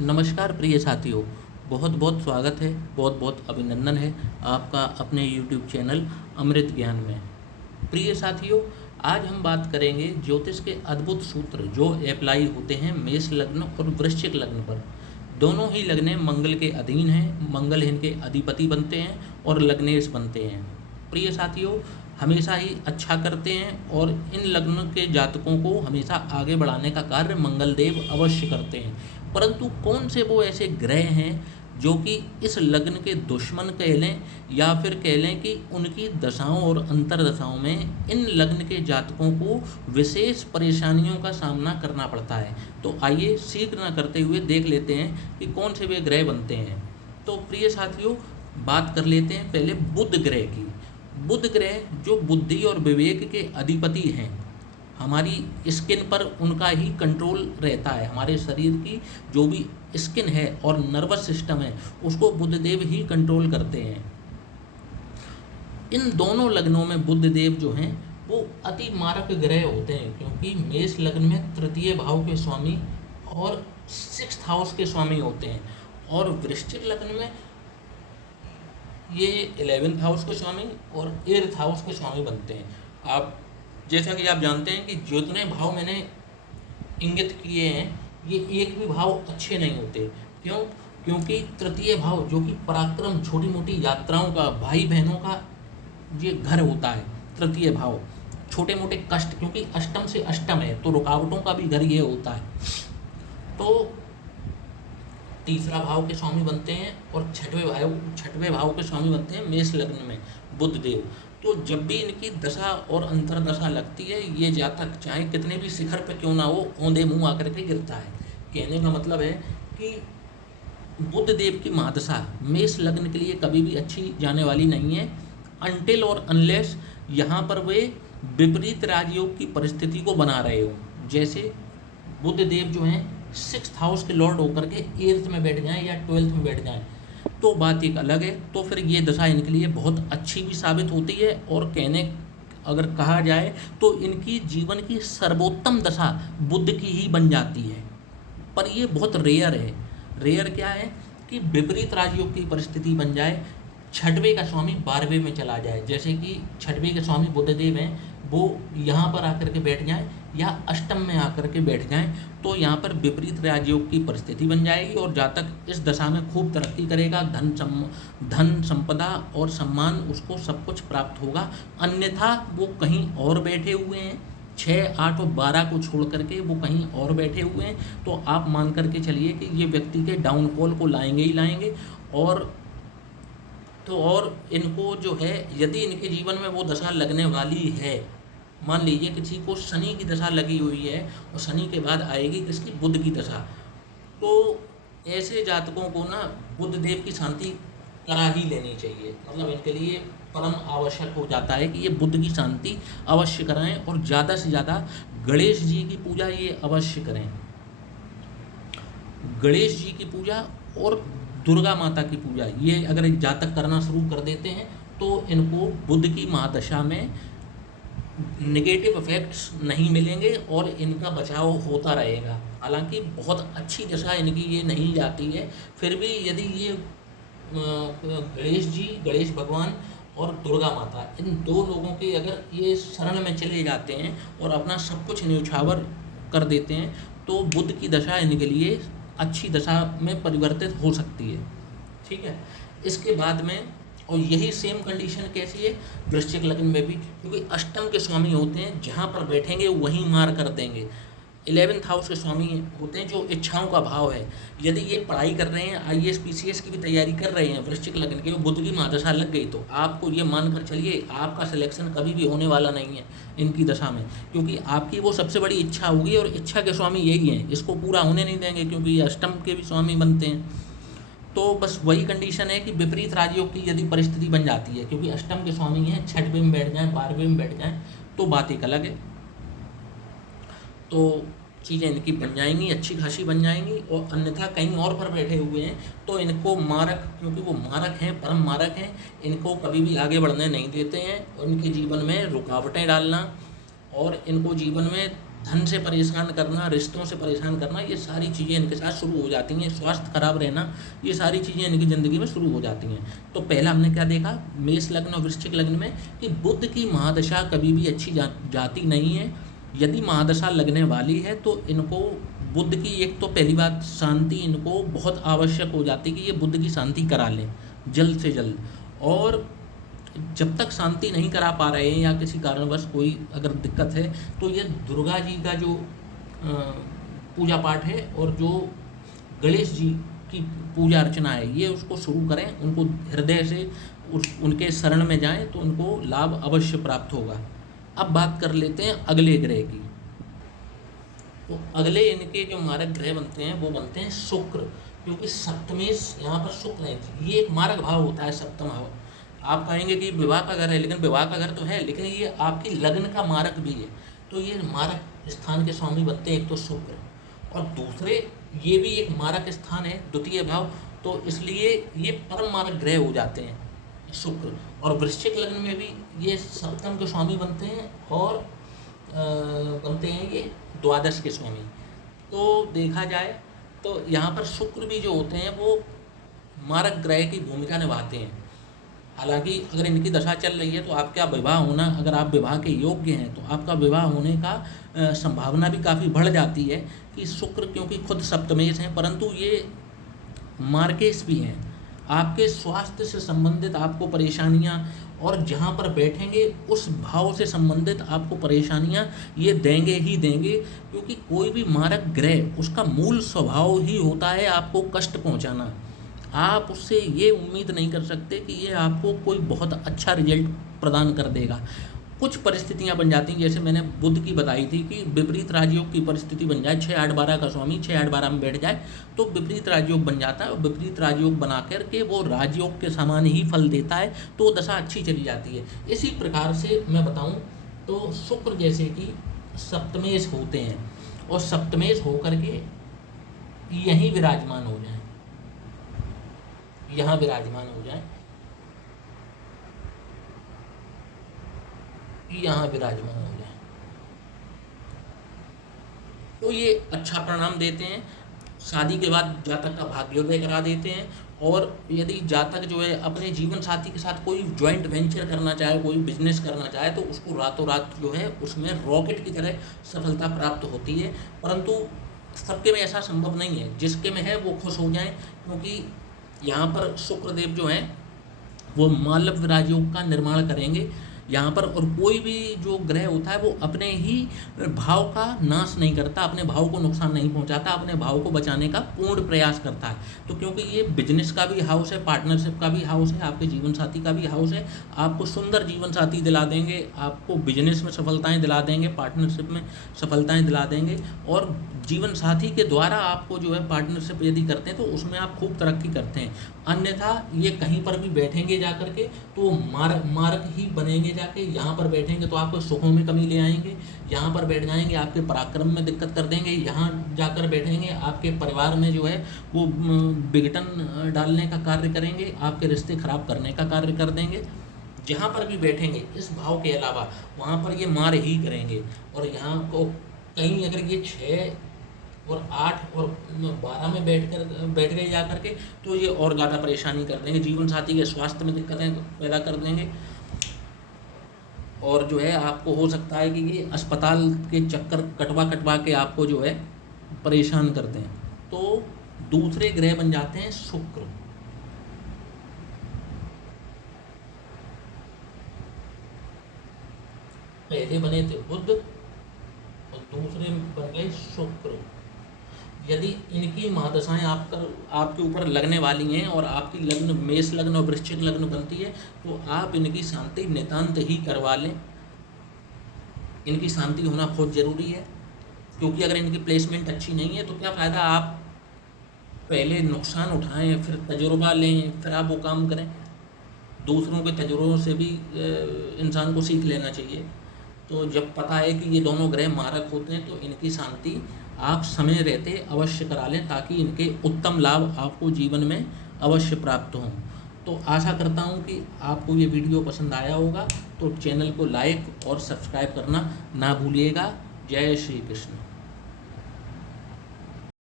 नमस्कार प्रिय साथियों, बहुत बहुत स्वागत है, बहुत बहुत अभिनंदन है आपका अपने YouTube चैनल अमृत ज्ञान में। प्रिय साथियों, आज हम बात करेंगे ज्योतिष के अद्भुत सूत्र जो अप्लाई होते हैं मेष लग्न और वृश्चिक लग्न पर। दोनों ही लग्नें मंगल के अधीन हैं, मंगल इनके अधिपति बनते हैं और लग्नेश बनते हैं। प्रिय साथियों, हमेशा ही अच्छा करते हैं और इन लग्न के जातकों को हमेशा आगे बढ़ाने का कार्य मंगल देव अवश्य करते हैं। परंतु कौन से वो ऐसे ग्रह हैं जो कि इस लग्न के दुश्मन कह लें या फिर कह लें कि उनकी दशाओं और अंतर्दशाओं में इन लग्न के जातकों को विशेष परेशानियों का सामना करना पड़ता है। तो आइए शीघ्र न करते हुए देख लेते हैं कि कौन से वे ग्रह बनते हैं। तो प्रिय साथियों, बात कर लेते हैं पहले बुध ग्रह की। बुध ग्रह जो बुद्धि और विवेक के अधिपति हैं, हमारी स्किन पर उनका ही कंट्रोल रहता है। हमारे शरीर की जो भी स्किन है और नर्वस सिस्टम है उसको बुधदेव ही कंट्रोल करते हैं। इन दोनों लग्नों में बुधदेव जो हैं वो अति मारक ग्रह होते हैं, क्योंकि मेष लग्न में तृतीय भाव के स्वामी और 6th हाउस के स्वामी होते हैं, और वृश्चिक लग्न में ये 11th हाउस के स्वामी और 8th हाउस के स्वामी बनते हैं। आप जैसा कि आप जानते हैं कि जितने भाव मैंने इंगित किए हैं ये एक भी भाव अच्छे नहीं होते। क्यों? क्योंकि तृतीय भाव जो कि पराक्रम, छोटी मोटी यात्राओं का, भाई बहनों का ये घर होता है। तृतीय भाव छोटे मोटे कष्ट, क्योंकि अष्टम से अष्टम है तो रुकावटों का भी घर ये होता है। तो तीसरा भाव के स्वामी बनते हैं और छठवें भाव के स्वामी बनते हैं मेष लग्न में बुधदेव। तो जब भी इनकी दशा और अंतरदशा लगती है, ये जातक चाहे कितने भी शिखर पे क्यों ना हो, औंधे मुंह आकर के गिरता है। कहने का मतलब है कि बुधदेव की महादशा मेष लग्न के लिए कभी भी अच्छी जाने वाली नहीं है, अनटिल और अनलेस यहाँ पर वे विपरीत राजयोग की परिस्थिति को बना रहे हो। जैसे बुधदेव जो हैं 6th हाउस के लॉर्ड होकर के 8th में बैठ जाएं या 12th में बैठ जाएं तो बात एक अलग है। तो फिर ये दशा इनके लिए बहुत अच्छी भी साबित होती है, और अगर कहा जाए तो इनकी जीवन की सर्वोत्तम दशा बुध की ही बन जाती है। पर ये बहुत रेयर है। रेयर क्या है कि विपरीत राजयोग की परिस्थिति बन जाए, छठवें का स्वामी 12वें में चला जाए। जैसे कि छठवें के स्वामी बुधदेव हैं, वो यहाँ पर आकर के बैठ जाएं या अष्टम में आकर के बैठ जाएं तो यहाँ पर विपरीत राजयोग की परिस्थिति बन जाएगी, और जातक इस दशा में खूब तरक्की करेगा। धन संपदा और सम्मान उसको सब कुछ प्राप्त होगा। अन्यथा वो कहीं और बैठे हुए हैं, 6, 8 और 12 को छोड़ करके वो कहीं और बैठे हुए हैं, तो आप मान करके चलिए कि ये व्यक्ति के डाउनफॉल को लाएंगे ही लाएंगे। और इनको जो है, यदि इनके जीवन में वो दशा लगने वाली है, मान लीजिए किसी को शनि की दशा लगी हुई है और शनि के बाद आएगी किसकी, बुध की दशा, तो ऐसे जातकों को ना बुधदेव की शांति करा ही लेनी चाहिए। मतलब इनके लिए परम आवश्यक हो जाता है कि ये बुध की शांति अवश्य कराएं, और ज़्यादा से ज़्यादा गणेश जी की पूजा ये अवश्य करें। गणेश जी की पूजा और दुर्गा माता की पूजा ये अगर एक जातक करना शुरू कर देते हैं तो इनको बुध की महादशा में नेगेटिव इफेक्ट्स नहीं मिलेंगे और इनका बचाव होता रहेगा। हालांकि बहुत अच्छी दशा इनकी ये नहीं जाती है, फिर भी यदि ये गणेश भगवान और दुर्गा माता, इन दो लोगों के अगर ये शरण में चले जाते हैं और अपना सब कुछ न्यौछावर कर देते हैं तो बुध की दशा इनके लिए अच्छी दशा में परिवर्तित हो सकती है। ठीक है, इसके बाद में, और यही सेम कंडीशन कैसी है वृश्चिक लग्न में भी, क्योंकि अष्टम के स्वामी होते हैं, जहाँ पर बैठेंगे वहीं मार कर देंगे। 11th हाउस के स्वामी होते हैं जो इच्छाओं का भाव है। यदि ये पढ़ाई कर रहे हैं, IAS PCS की भी तैयारी कर रहे हैं, वृश्चिक लग्न के, बुध की महादशा लग गई तो आपको ये मान कर चलिए आपका सिलेक्शन कभी भी होने वाला नहीं है इनकी दशा में, क्योंकि आपकी वो सबसे बड़ी इच्छा होगी और इच्छा के स्वामी यही हैं, इसको पूरा होने नहीं देंगे, क्योंकि ये अष्टम के भी स्वामी बनते हैं। तो बस वही कंडीशन है कि विपरीत राजयोग की यदि परिस्थिति बन जाती है, क्योंकि अष्टम के स्वामी हैं, 6वें में बैठ जाएं, 12वें में बैठ जाएं तो बात एक अलग है। तो चीज़ें इनकी बन जाएंगी, अच्छी खासी बन जाएंगी। और अन्यथा कहीं और पर बैठे हुए हैं तो इनको मारक, क्योंकि वो मारक हैं, परम मारक हैं, इनको कभी भी आगे बढ़ने नहीं देते हैं, और इनके जीवन में रुकावटें डालना और इनको जीवन में धन से परेशान करना, रिश्तों से परेशान करना, ये सारी चीज़ें इनके साथ शुरू हो जाती हैं। स्वास्थ्य खराब रहना, ये सारी चीज़ें इनकी ज़िंदगी में शुरू हो जाती हैं। तो पहला हमने क्या देखा मेष लग्न और वृश्चिक लग्न में, कि बुध की महादशा कभी भी अच्छी जाती नहीं है। यदि महादशा लगने वाली है तो इनको बुध की, एक तो पहली बात शांति इनको बहुत आवश्यक हो जाती है कि ये बुध की शांति करा लें जल्द से जल्द। और जब तक शांति नहीं करा पा रहे हैं या किसी कारणवश कोई अगर दिक्कत है, तो ये दुर्गा जी का जो पूजा पाठ है और जो गणेश जी की पूजा अर्चना है, ये उसको शुरू करें। उनको हृदय से उनके शरण में जाएं तो उनको लाभ अवश्य प्राप्त होगा। अब बात कर लेते हैं अगले ग्रह की। तो अगले इनके जो मारक ग्रह बनते हैं वो बनते हैं शुक्र, क्योंकि सप्तमेश यहाँ पर शुक्र है। ये एक मारक भाव होता है सप्तम भाव। आप कहेंगे कि विवाह का घर है, लेकिन विवाह का घर तो है, लेकिन ये आपकी लग्न का मारक भी है। तो ये मारक स्थान के स्वामी बनते हैं एक तो शुक्र, और दूसरे ये भी एक मारक स्थान है द्वितीय भाव, तो इसलिए ये परम मारक ग्रह हो जाते हैं शुक्र। और वृश्चिक लग्न में भी ये सप्तम के स्वामी बनते हैं और बनते हैं ये द्वादश के स्वामी। तो देखा जाए तो यहाँ पर शुक्र भी जो होते हैं वो मारक ग्रह की भूमिका निभाते हैं। हालांकि अगर इनकी दशा चल रही है तो आपका विवाह होना, अगर आप विवाह के योग्य हैं तो आपका विवाह होने का संभावना भी काफ़ी बढ़ जाती है, कि शुक्र क्योंकि खुद सप्तमेश हैं परंतु ये मार्केश भी हैं। आपके स्वास्थ्य से संबंधित आपको परेशानियां, और जहां पर बैठेंगे उस भाव से संबंधित आपको परेशानियां ये देंगे ही देंगे, क्योंकि कोई भी मारक ग्रह उसका मूल स्वभाव ही होता है आपको कष्ट पहुंचाना। आप उससे ये उम्मीद नहीं कर सकते कि ये आपको कोई बहुत अच्छा रिजल्ट प्रदान कर देगा। कुछ परिस्थितियां बन जाती हैं, जैसे मैंने बुध की बताई थी कि विपरीत राजयोग की परिस्थिति बन जाए, 6 8 12 का स्वामी 6 8 12 में बैठ जाए तो विपरीत राजयोग बन जाता है, और विपरीत राजयोग बना करके वो राजयोग के समान ही फल देता है, तो दशा अच्छी चली जाती है। इसी प्रकार से मैं बताऊं तो शुक्र जैसे कि सप्तमेश होते हैं, और सप्तमेश होकर के यहीं विराजमान हो जाए, यहाँ विराजमान हो जाए, यहाँ विराजमान हो जाए, तो ये अच्छा परिणाम देते हैं। शादी के बाद जातक का भाग्योदय करा देते हैं। और यदि जातक जो है अपने जीवन साथी के साथ कोई जॉइंट वेंचर करना चाहे, कोई बिजनेस करना चाहे, तो उसको रातों रात जो है उसमें रॉकेट की तरह सफलता प्राप्त होती है। परंतु सबके में ऐसा संभव नहीं है, जिसके में है वो खुश हो जाएं, क्योंकि यहाँ पर शुक्रदेव जो हैं वो मालव राजयोग का निर्माण करेंगे यहाँ पर। और कोई भी जो ग्रह होता है वो अपने ही भाव का नाश नहीं करता, अपने भाव को नुकसान नहीं पहुँचाता, अपने भाव को बचाने का पूर्ण प्रयास करता है। तो क्योंकि ये बिजनेस का भी हाउस है, पार्टनरशिप का भी हाउस है, आपके जीवन साथी का भी हाउस है, आपको सुंदर जीवन साथी दिला देंगे, आपको बिजनेस में सफलताएँ दिला देंगे, पार्टनरशिप में सफलताएँ दिला देंगे, और जीवन साथी के द्वारा आपको जो है पार्टनरशिप यदि करते हैं तो उसमें आप खूब तरक्की करते हैं। अन्यथा ये कहीं पर भी बैठेंगे जा करके तो मारक ही बनेंगे, जाके यहाँ पर बैठेंगे तो आपको सुखों में कमी ले आएंगे, यहाँ पर बैठ जाएंगे आपके पराक्रम में दिक्कत कर देंगे, यहाँ जाकर बैठेंगे आपके परिवार में जो है वो विघटन डालने का कार्य करेंगे, आपके रिश्ते खराब करने का कार्य कर देंगे। जहाँ पर भी बैठेंगे इस भाव के अलावा वहाँ पर ये मार ही करेंगे। और यहाँ को कहीं अगर ये 6 और 8 और 12 में बैठ गए जा करके तो ये और ज़्यादा परेशानी कर देंगे, जीवन साथी के स्वास्थ्य में दिक्कतें पैदा कर देंगे, और जो है आपको हो सकता है कि ये अस्पताल के चक्कर कटवा के आपको जो है परेशान कर दें। तो दूसरे ग्रह बन जाते हैं शुक्र। पहले बने थे बुध और दूसरे बन गए शुक्र। यदि इनकी महादशाएं आपके ऊपर लगने वाली हैं और आपकी लग्न मेष लग्न और वृश्चिक लग्न बनती है तो आप इनकी शांति नितांत ही करवा लें। इनकी शांति होना बहुत ज़रूरी है, क्योंकि अगर इनकी प्लेसमेंट अच्छी नहीं है तो क्या फ़ायदा आप पहले नुकसान उठाएं, फिर तजुर्बा लें, फिर आप वो काम करें। दूसरों के तजुर्बों से भी इंसान को सीख लेना चाहिए। तो जब पता है कि ये दोनों ग्रह मारक होते हैं तो इनकी शांति आप समय रहते अवश्य करा लें, ताकि इनके उत्तम लाभ आपको जीवन में अवश्य प्राप्त हों। तो आशा करता हूं कि आपको ये वीडियो पसंद आया होगा, तो चैनल को लाइक और सब्सक्राइब करना ना भूलिएगा। जय श्री कृष्ण।